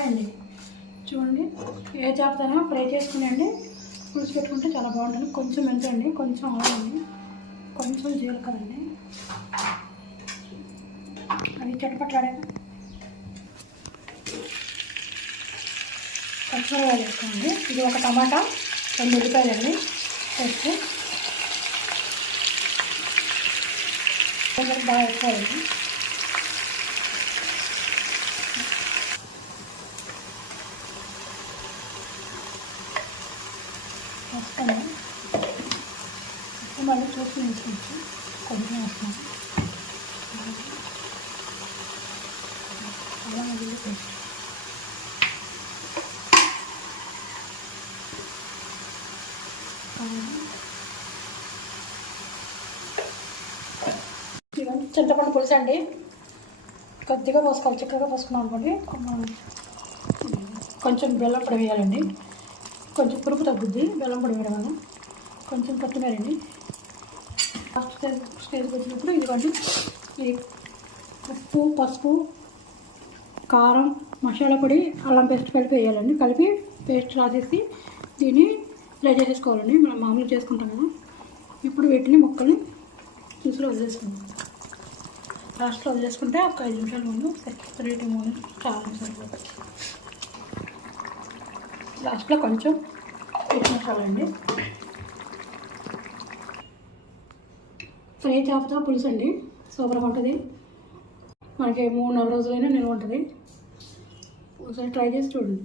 అండి చూడండి, ఏ చేపతోనో ఫ్రై చేసుకుని పులుసు పెట్టుకుంటే చాలా బాగుంటుంది. కొంచెం మెంతండి, కొంచెం ఆవాలండి, కొంచెం జీలకర్ర అండి, అది చటపట్లాడాక పచ్చిమిరపకాయలు వేసుకోండి. ఇది ఒక టమాటా, 2 ఉల్లిపాయలండి వేస్తే బాగా వేసుకోవాలండి. వస్తాను మళ్ళీ చూసి వేసుకోవచ్చు. కొంచెం వస్తాను అలా మళ్ళీ పేస్ట్ చింతపండు పులుసు అండి. కొద్దిగా పోసుకోవాలి, చిక్కగా పోసుకున్నాం అనుకోండి. కొంచెం బెల్లం పొడి వేయాలండి, కొంచెం పులుపు తగ్గుద్ది బెల్లం పొడి వేయడం వల్ల. కొంచెం కొత్తిమీర అండి. ఫస్ట్ స్టేజ్కి వచ్చినప్పుడు ఇదిగోండి, ఈ ఉప్పు, పసుపు, కారం, మసాలా పొడి, అల్లం పేస్ట్ కలిపి వేయాలండి. కలిపి పేస్ట్ రాసేసి దీన్ని ఫ్రై చేసేసుకోవాలండి. మనం మామూలుగా చేసుకుంటాం కదా. ఇప్పుడు వీటిని ముక్కల్ని జ్యూస్లో వదిలేసుకుంటాం. లాస్ట్లో వదిలేసుకుంటే ఒక 5 నిమిషాల ముందు 3 to 4 చాలా సరిపోతుంది. లాస్ట్లో కొంచెం మసాలండి. ఫ్రై చేపతో పులుసు అండి, సూపర్గా ఉంటుంది. మనకి 3-4 రోజులైనా నిల్వ ఉంటుంది. ఒకసారి ట్రై చేసి చూడండి.